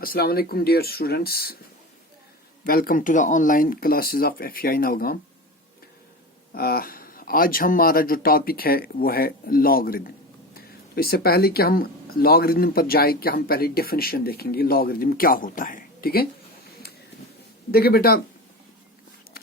Assalamu alaikum dear students. Welcome to the online classes of FEI Nalgam. आज हमारा जो topic है वो है लॉगरिदम। तो इससे पहले कि हम लॉगरिदम पर जाए कि हम पहले डेफिनेशन देखेंगे लॉगरिदम क्या होता है। ठीक है, देखिए बेटा,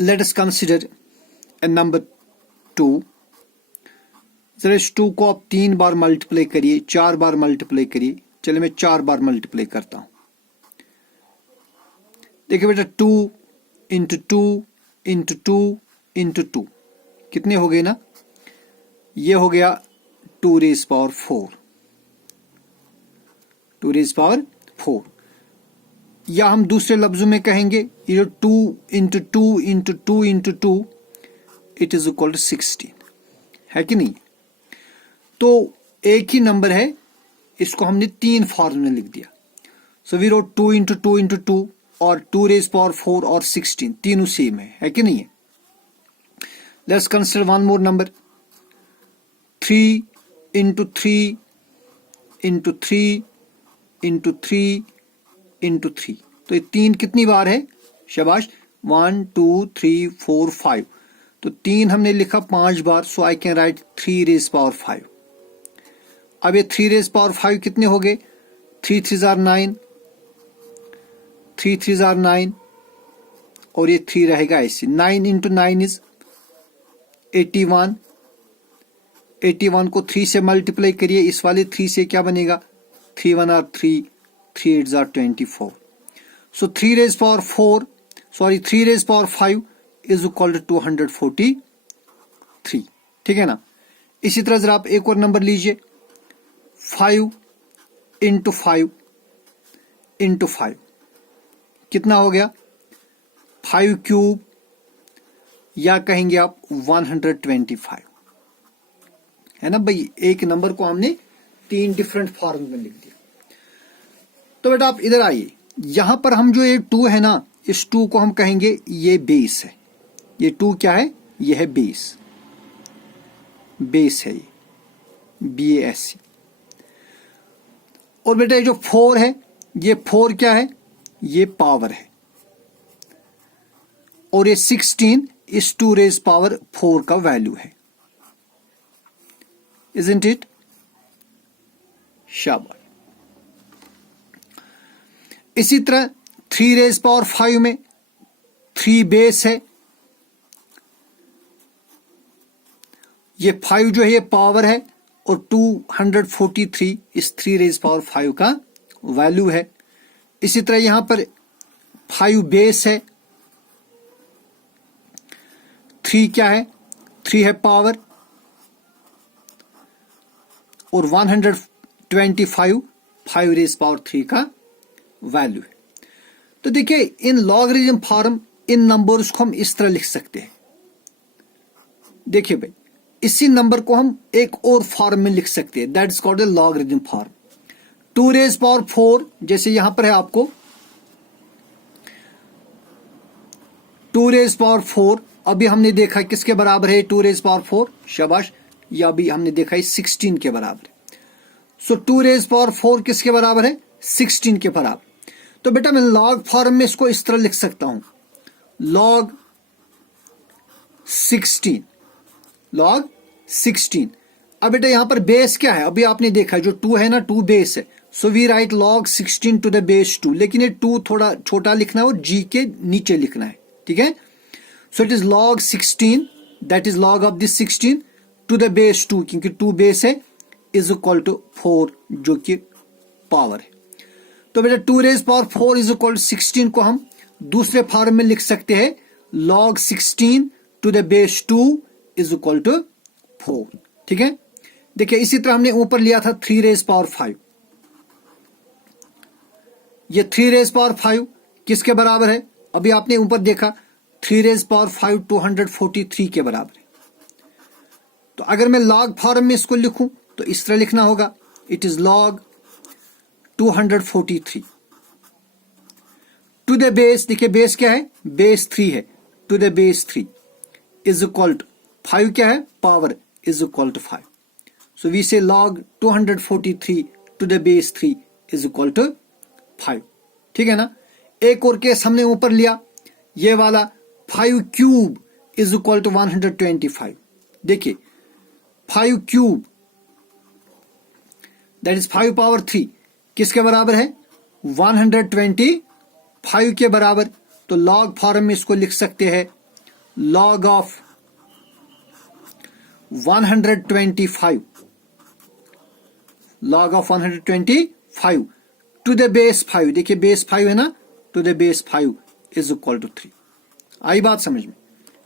let us consider a number 2। जरा इस 2 को आप 3 बार मल्टीप्लाई करिए, 4 बार मल्टीप्लाई करिए। चलिए मैं 4 बार मल्टीप्लाई करता हूं। देखिए बेटा, 2 इंटू 2 इंटू 2 इंटू 2 कितने हो गए ना? ये हो गया 2 रेज़ पावर 4, 2 रेज़ पावर 4। या हम दूसरे लफ्जों में कहेंगे ये जो 2 into 2 into 2 into 2 it is equal to 16 है कि नहीं? तो एक ही नंबर है, इसको हमने 3 फॉर्म में लिख दिया। So we wrote 2 into 2 into 2 और 2 रेज़ पावर 4 और 16 तीनों सेम है कि नहीं है? Let's consider one more number 3 into 3 into 3 into 3 into 3। तो ये 3 कितनी बार है? शाबाश, 1 2 3 4 5। तो 3 हमने लिखा 5 बार। So I can write 3 raise power 5। अब ये 3 रेज़ पावर 5 कितने हो गए? 3 3 आर 9, 3 3 आर 9 और ये 3 रहेगा ऐसे। 9 इंटू 9 इज 81। 81 को 3 से मल्टीप्लाई करिए, इस वाले 3 से क्या बनेगा? 3 1 are 3, 3 8 are 24। So 3 raise power 4 sorry 3 raise power 5 is equal to 243। ठीक है ना? इसी तरह जरा आप एक और नंबर लीजिए, 5 इंटू 5 इंटू 5 कितना हो गया? 5 क्यूब, या कहेंगे आप 125 है ना भाई। एक नंबर को हमने 3 डिफरेंट फॉर्म में लिख दिया। तो बेटा आप इधर आइए, यहां पर हम जो ये 2 है ना, इस 2 को हम कहेंगे ये बेस है। ये 2 क्या है? ये है बेस, बेस है ये, BASE। और बेटा ये जो 4 है, ये 4 क्या है? ये पावर है। और ये 16 इस 2 रेज़ पावर 4 का वैल्यू है। Isn't it? शाबाश। इसी तरह 3 रेज़ पावर 5 में 3 बेस है। ये 5 जो है ये पावर है और 243 इस 3 रेज़ पावर 5 का वैल्यू है। इसी तरह यहां पर 5 बेस है, 3 क्या है? 3 है पावर और 125 5 रेज़ पावर 3 का वैल्यू है। तो देखिए, इन लॉगरिथम फॉर्म इन नंबर्स को हम इस तरह लिख सकते हैं। देखिए भाई, इसी नंबर को हम एक और फॉर्म में लिख सकते हैं, that is called a logarithm form. 2 raise power 4 जैसे यहां पर है आपको 2 रेज़ पावर 4, अभी हमने देखा किसके बराबर है 2 रेज़ पावर 4? शाबाश, या अभी हमने देखा है 16 के बराबर है। सो 2 रेज़ पावर 4 किसके बराबर है? 16 के बराबर। तो बेटा मैं लॉग फॉर्म में इसको इस तरह लिख सकता हूं, लॉग 16, लॉग 16। अब बेटा यहां पर बेस क्या है? अभी आपने देखा जो 2 है ना, 2 बेस है। So we write log 16 to the base 2, लेकिन ये 2 थोड़ा छोटा लिखना है और जी के नीचे लिखना है। ठीक है? So it is log 16, that is log of this 16 to the base 2, क्योंकि 2 बेस है, इज इक्वल टू 4 जो कि पावर है। तो बेटा 2 raise power 4 is equal to 16 को हम दूसरे फॉर्म में लिख सकते हैं, log 16 to the base 2 is equal to 4। ठीक है? देखिए इसी तरह हमने ऊपर लिया था 3 रेज़ पावर 5। ये 3 रेज़ पावर 5 किसके बराबर है? अभी आपने ऊपर देखा 3 रेज़ पावर 5 243 के बराबर है। तो अगर मैं लॉग फॉर्म में इसको लिखूं तो इस तरह लिखना होगा, it is log 243 to the base. देखिए बेस क्या है? बेस 3 है, to the base 3 is equal to 5 क्या है? Power is equal to 5। So we say log 243 to the base 3 is equal to 5। ठीक है ना। एक और केस हमने ऊपर लिया, ये वाला 5 क्यूब इज इक्वल टू 125। देखिए 5 क्यूब दैट इज 5 पावर 3 किसके बराबर है, 125 के बराबर। तो लॉग फॉर्म में इसको लिख सकते हैं log of 125, log of 125 to the base 5। देखिए बेस 5 है ना, to the base 5 is equal to 3। आई बात समझ में,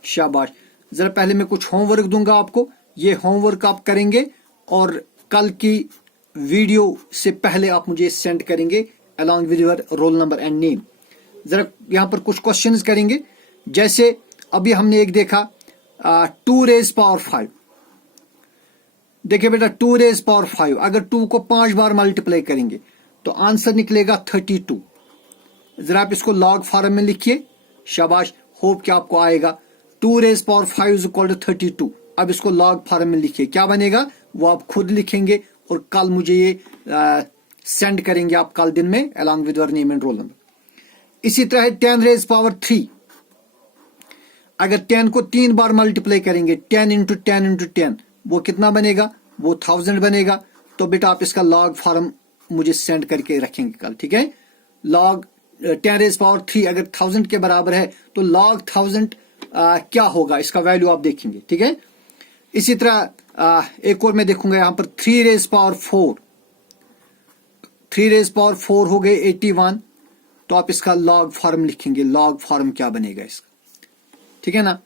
शाबाश। जरा पहले मैं कुछ होमवर्क दूंगा आपको, ये होमवर्क आप करेंगे और कल की वीडियो से पहले आप मुझे सेंड करेंगे along with your roll number and name. जरा यहां पर कुछ क्वेश्चंस करेंगे, जैसे अभी हमने एक देखा 2 रेज पावर 5। देखिए बेटा 2 रेज पावर 5, अगर 2 को 5 बार मल्टीप्लाई करेंगे तो आंसर निकलेगा 32। जरा आप इसको लॉग फॉर्म में लिखिए, शाबाश, होप कि आपको आएगा। 2 raise power 5 is equal to 32। अब इसको लॉग फॉर्म में लिखिए, क्या बनेगा वो आप खुद लिखेंगे और कल मुझे ये सेंड करेंगे आप कल दिन में along with your name and roll number. इसी तरह 10 रेज पावर 3, अगर 10 को 3 बार मल्टीप्लाई करेंगे 10 इंटू 10 इंटू 10 वो कितना बनेगा, वो 1000 बनेगा। तो बेटा आप इसका लॉग फॉर्म मुझे सेंड करके रखेंगे कल, ठीक है। लॉग 10 रेज पावर 3 अगर 1000 के बराबर है तो लॉग 1000 क्या होगा, इसका वैल्यू आप देखेंगे, ठीक है। इसी तरह एक और मैं देखूंगा यहां पर 3 रेज पावर 4, 3 रेज पावर 4 हो गए 81। तो आप इसका लॉग फॉर्म लिखेंगे, लॉग फॉर्म क्या बनेगा इसका, ठीक है ना।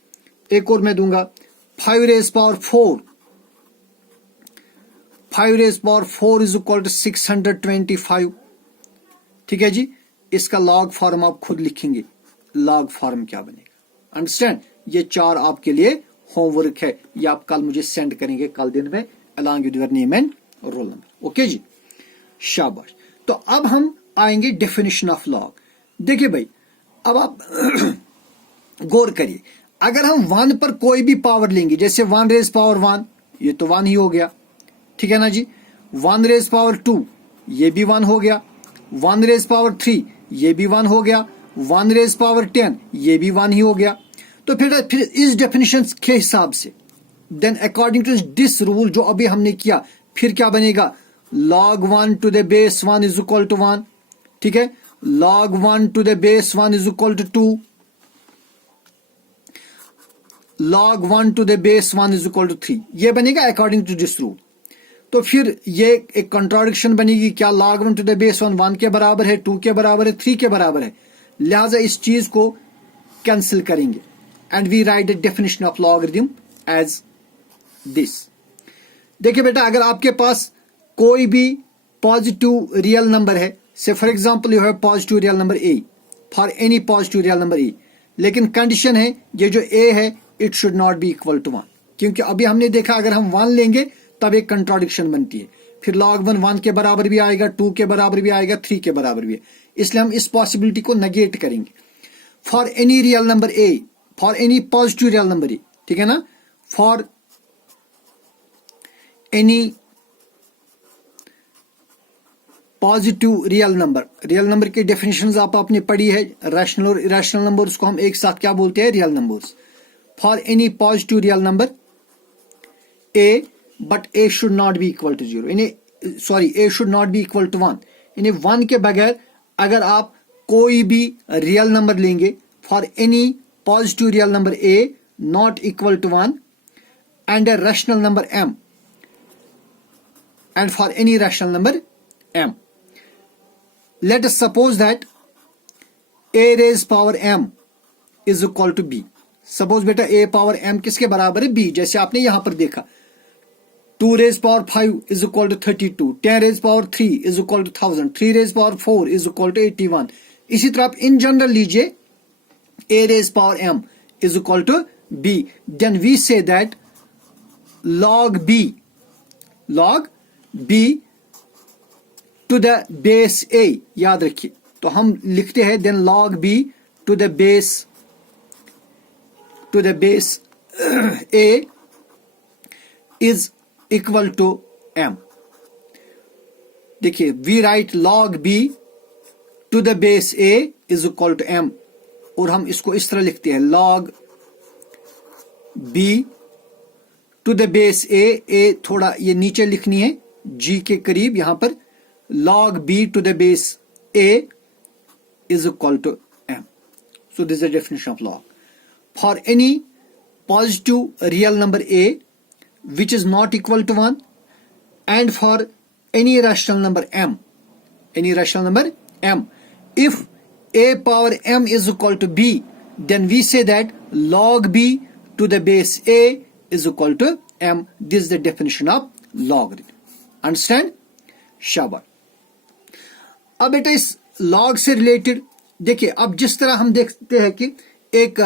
एक और मैं दूंगा 5 raise power 4, 5 raise power 4 is equal to 625, ठीक है जी। इसका लॉग फॉर्म आप खुद लिखेंगे, लॉग फॉर्म क्या बनेगा, अंडरस्टैंड। ये 4 आपके लिए होमवर्क है, ये आप कल मुझे सेंड करेंगे कल दिन में along with your name and roll number, okay जी, शाबाश। तो अब हम आएंगे डेफिनेशन ऑफ लॉग। देखिए भाई अब आप गौर करिए, अगर हम 1 पर कोई भी पावर लेंगे, जैसे 1 रेज पावर 1 ये तो 1 ही हो गया, ठीक है ना जी। 1 रेज पावर 2 ये भी 1 हो गया, 1 रेज पावर 3 ये भी 1 हो गया, 1 रेज पावर 10 ये भी 1 ही हो गया। तो फिर इस डेफिनेशन के हिसाब से then according to this rule जो अभी हमने किया, फिर क्या बनेगा, log 1 to the base 1 is equal to 1, ठीक है। log 1 to the base 1 is equal to 2, log 1 to the base 1 is equal to 3, ये बनेगा अकॉर्डिंग टू दिस रूल। तो फिर ये एक कंट्राडिक्शन बनेगी, क्या log 1 टू द बेस 1 1 के बराबर है, 2 के बराबर है, 3 के बराबर है, लिहाजा इस चीज को कैंसिल करेंगे and we write the definition of logarithm as this. देखिए बेटा अगर आपके पास कोई भी पॉजिटिव रियल नंबर है, say for example you have positive real number a for any positive real number a, लेकिन कंडीशन है ये जो a है it should not be equal to 1, क्योंकि अभी हमने देखा अगर हम 1 लेंगे तब एक कंट्राडिक्शन बनती है, फिर log 1 1 के बराबर भी आएगा, 2 के बराबर भी आएगा, 3 के बराबर भी है, इसलिए हम इस पॉसिबिलिटी को नेगेट करेंगे। For any real number a, for any positive real number a, ठीक है ना, for any positive real number, real number की डेफिनेशंस आपने पढ़ी है, रैशनल और इरेशनल नंबर्स को हम एक साथ क्या बोलते हैं, real numbers. For any positive real number a, but a should not be equal to 0, इन्हें sorry a should not be equal to 1, इन्हें 1 के बगैर अगर आप कोई भी रियल नंबर लेंगे, for any positive real number a not equal to 1 and a rational number m, and for any rational number m, let us suppose that a raised power m is equal to b। Suppose बेटा a power m किसके बराबर है, b, जैसे आपने यहां पर देखा 2 raised power 5 is equal to 32, 10 raised power 3 is equal to 1000, 3 raised power 4 is equal to 81। इसी तरह आप इन जनरल लीजिए a raised power m is equal to b, then we say that log b to the base a, याद रखिए, तो हम लिखते हैं then log b to the base a is equal to m। देखिए we write log b to the base a is equal to m, और हम इसको इस तरह लिखते हैं log b to the base a थोड़ा ये नीचे लिखनी है g के करीब, यहां पर log b to the base a is equal to m. So this is the definition of log. For any positive real number a which is not equal to 1, and for any rational number m, if a power m is equal to b, then we say that log b to the base a is equal to m. This is the definition of logarithm. Understand? शाबाश. अब बेटा इस log से related देखिए, अब जिस तरह हम देखते हैं कि एक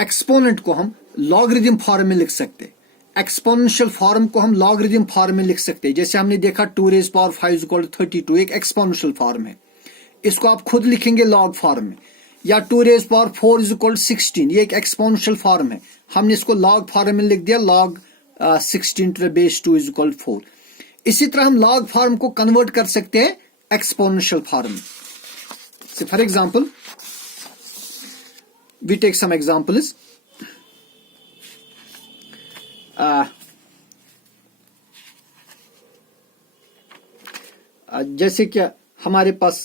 एक्सपोनेंट को हम लॉगरिथम फॉर्म में लिख सकते हैं, एक्सपोनेंशियल फॉर्म को हम लॉगरिथम फॉर्म में लिख सकते हैं. जैसे हमने देखा 2 raised power 5 is equal to 32 एक एक्सपोनेंशियल फॉर्म है, इसको आप खुद लिखेंगे लॉग फॉर्म में. या 2 raised power 4 is equal to 16 ये एक एक्सपोनेंशियल फॉर्म है, हमने इसको लॉग फॉर्म में लिख दिया, log 16 to the base 2 is equal to 4. इसी तरह हम लॉग फॉर्म को कन्वर्ट कर सकते हैं exponential form. So for example, we take some examples. जैसे कि हमारे पास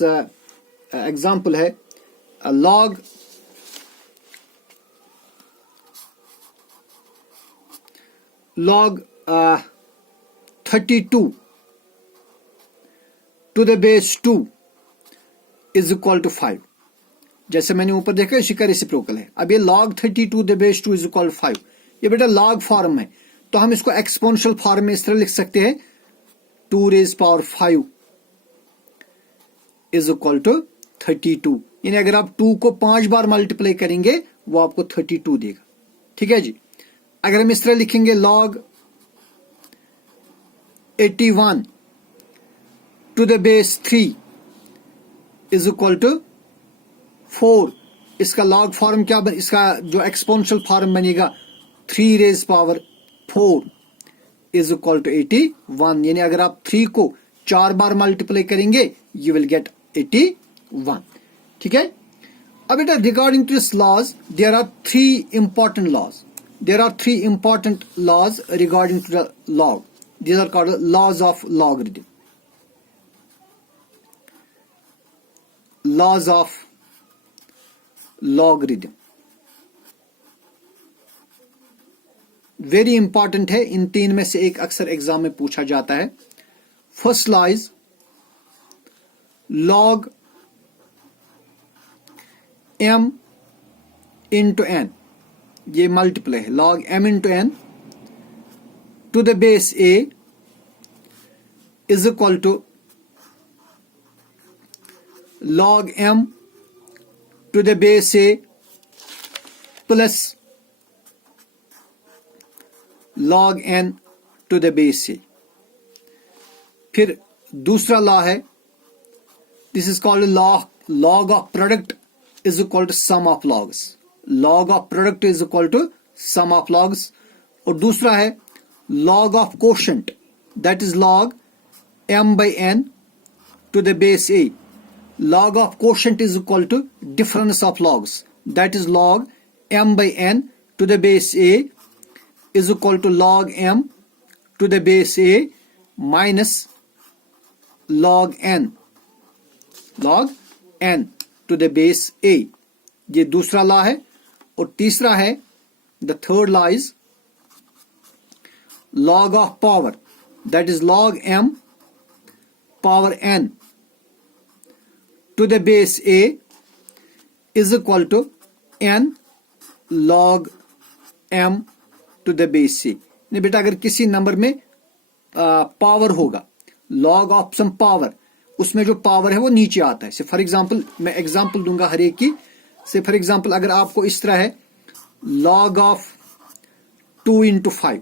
एग्जाम्पल है log log 32 to the base 2 is equal to 5. जैसे मैंने ऊपर देखा इसी का रेसिप्रोकल है. अब ये log 32 to the base 2 is equal to 5, ये बेटा लॉग फॉर्म है, तो हम इसको एक्सपोनेंशियल फॉर्म में इस तरह लिख सकते हैं 2 raised power 5 is equal to 32. यानी अगर आप 2 को 5 बार मल्टीप्लाई करेंगे वो आपको 32 देगा. ठीक है जी. अगर हम इस तरह लिखेंगे log 81 to the base 3 is equal to 4, इसका लॉग फॉर्म क्या इसका जो एक्सपोनेंशियल फॉर्म बनेगा 3 raised power 4 is equal to 81. यानी अगर आप 3 को 4 बार मल्टीप्लाई करेंगे यू विल गेट 81. ठीक है. अब बेटा regarding to this laws there are 3 important laws regarding to the log. These are called laws of logarithm. Laws of logarithm very important है. इन 3 में से एक अक्सर एग्जाम में पूछा जाता है. First law is log m into n, ये मल्टीप्लाई है, log m into n to the base a is equal to log m to the base a plus log n to the base a. फिर दूसरा law है, this is called log of product is equal to sum of logs. log of product is equal to sum of logs. और दूसरा है log of quotient, that is log m by n to the base a. log of quotient is equal to difference of logs, that is log m by n to the base a is equal to log m to the base a minus log n to the base a. ये दूसरा law है. और तीसरा है the third law is log of power, that is log m power n to the base a is equal to n log m to the base a. नहीं बेटा, अगर किसी नंबर में पावर होगा, log ऑफ सम पावर, उसमें जो power है वो नीचे आता है. से फॉर एग्जांपल मैं एग्जांपल दूंगा हर एक की. से फॉर एग्जांपल अगर आपको इस तरह है log of 2 into 5,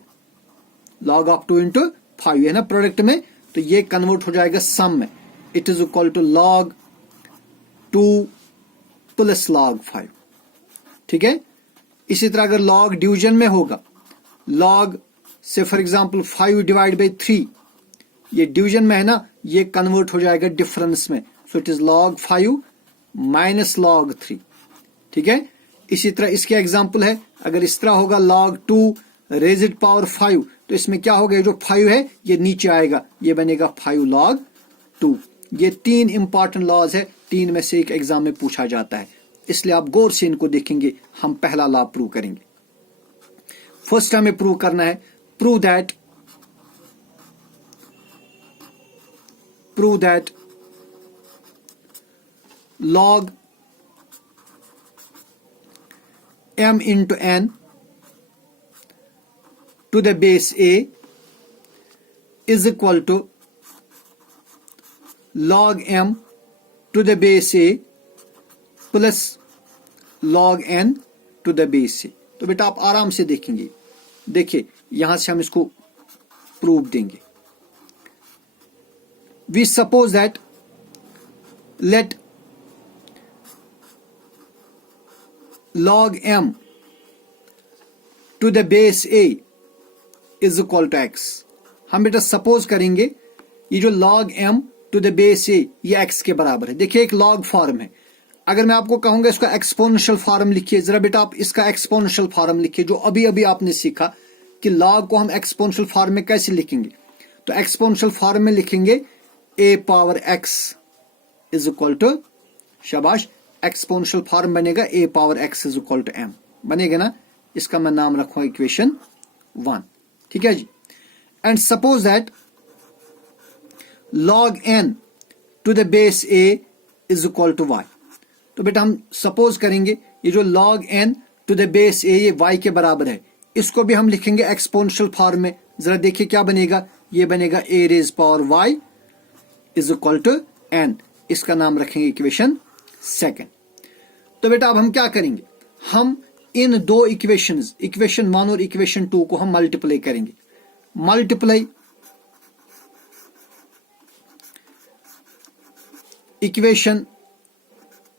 log of 2 into 5 है ना प्रोडक्ट में, तो ये कन्वर्ट हो जाएगा सम में. It is equal to log 2 plus log 5. ठीक है. इसी तरह अगर log डिवीजन में होगा, log से फॉर एग्जांपल 5 डिवाइड बाई 3, ये डिवीजन में है ना, ये कन्वर्ट हो जाएगा डिफरेंस में. सो it is log 5 minus log 3। ठीक है, इसी तरह इसके एग्जाम्पल है, अगर इस तरह होगा log 2 रेज्ड पावर 5, तो इसमें क्या होगा, ये जो 5 है ये नीचे आएगा, ये बनेगा 5 log 2। ये 3 इंपॉर्टेंट लॉज है, 3 में से एक एग्जाम में पूछा जाता है, इसलिए आप गौर से इनको देखेंगे। हम पहला लॉ प्रूव करेंगे। फर्स्ट हमें प्रूव करना है, prove that log m into n to the base a is equal to log m to the base a plus log n to the base a। तो बेटा आप आराम से देखेंगे, देखिए यहां से हम इसको प्रूव देंगे। We suppose that let log m to the base a is equal to x। हम बेटा सपोज करेंगे ये जो log m to the base a ये x के बराबर है। देखिए एक log फॉर्म है, अगर मैं आपको कहूंगा इसका एक्सपोनेंशियल फॉर्म लिखिए, जरा बेटा आप इसका एक्सपोनेंशियल फॉर्म लिखिए, जो अभी अभी आपने सीखा कि log को हम एक्सपोनेंशियल फॉर्म में कैसे लिखेंगे। तो एक्सपोनेंशियल फॉर्म में लिखेंगे a power x is equal to, शाबाश, एक्सपोनेंशियल फॉर्म बनेगा a power x is equal to m बनेगा ना। इसका मैं नाम रखूंगा इक्वेशन 1। ठीक है जी। And suppose that log n to the base a is equal to y। तो बेटा हम सपोज करेंगे ये जो log n to the base a ये y के बराबर है, इसको भी हम लिखेंगे एक्सपोनेंशियल फॉर्म में। जरा देखिए क्या बनेगा, ये बनेगा a raise power y is equal to n। इसका नाम रखेंगे इक्वेशन 2। तो बेटा अब हम क्या करेंगे, हम इन दो इक्वेशंस, इक्वेशन 1 और इक्वेशन 2 को हम मल्टीप्लाई करेंगे। मल्टीप्लाई इक्वेशन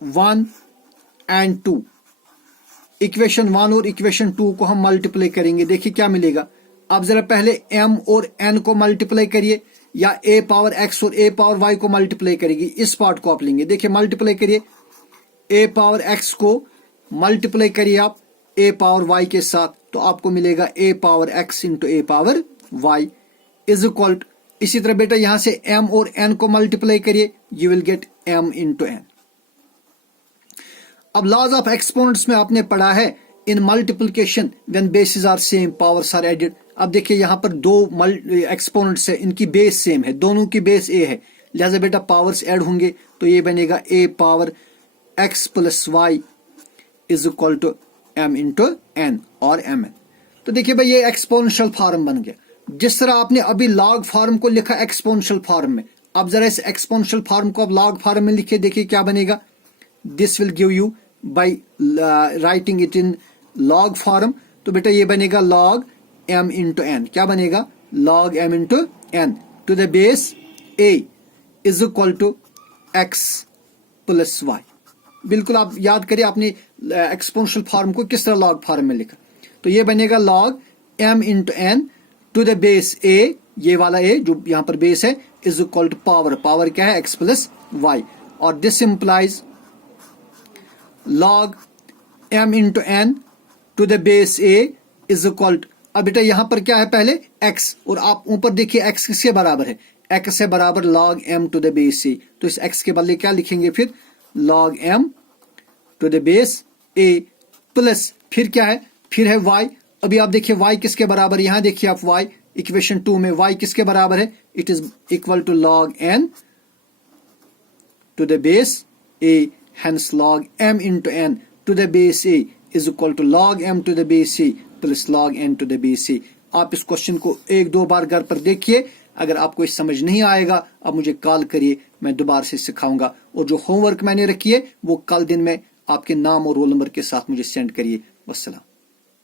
1 एंड 2, इक्वेशन 1 और इक्वेशन 2 को हम मल्टीप्लाई करेंगे। देखिए क्या मिलेगा, आप जरा पहले m और n को मल्टीप्लाई करिए, या a पावर x और a पावर y को मल्टीप्लाई करेगी। इस पार्ट को आप लेंगे, देखिए मल्टीप्लाई करिए, a पावर x को मल्टीप्लाई करिए आप a पावर y के साथ, तो आपको मिलेगा a power x into a power y is equal. इसी तरह बेटा यहां से m और n को मल्टीप्लाई करिए, you will get m into n। अब लॉज ऑफ एक्सपोनेंट्स में आपने पढ़ा है in multiplication when bases are same powers are added. अब देखिए यहां पर दो एक्सपोनेंट्स है, इनकी बेस सेम है, दोनों की बेस a है, लिहाजा बेटा पावर्स ऐड होंगे, तो ये बनेगा a power x plus y is equal to m into n और mn। तो देखिए भाई ये एक्सपोनेंशियल फॉर्म बन गया। जिस तरह आपने अभी log फॉर्म को लिखा एक्सपोनेंशियल फॉर्म में, अब जरा इस एक्सपोनेंशियल फॉर्म को अब log फॉर्म में लिखिए, देखिए क्या बनेगा। This will give you by writing it in log form. तो बेटा ये बनेगा log m इंटू n, क्या बनेगा, log m into n to the base a is equal to x plus y। बिल्कुल आप याद करिए आपने एक्सपोनेंशियल फॉर्म को किस तरह log फॉर्म में लिखा। तो ये बनेगा log m into n to the base a, ये वाला a जो यहाँ पर बेस है, is equal to power, power क्या है x प्लस y, और this implies log m into n to the base a is equal to, अब बेटा यहां पर क्या है पहले x, और आप ऊपर देखिए x किसके बराबर है, x से बराबर log m to the base a। तो इस x के बदले क्या लिखेंगे फिर, log m to the base a plus फिर क्या है, फिर है y। अभी आप देखिए y किसके बराबर, यहां देखिए आप y इक्वेशन 2 में y किसके बराबर है, it is equal to log n to the base a, hence log m into n to the base a is equal to log m to the base a plus log n to the base a। आप इस question को 1-2 बार घर पर देखिए, अगर आपको इस समझ नहीं आएगा आप मुझे कॉल करिए, मैं दोबारा से सिखाऊंगा। और जो होमवर्क मैंने रखी है वो कल दिन में आपके नाम और रोल नंबर के साथ मुझे सेंड करिए। वस्सलाम।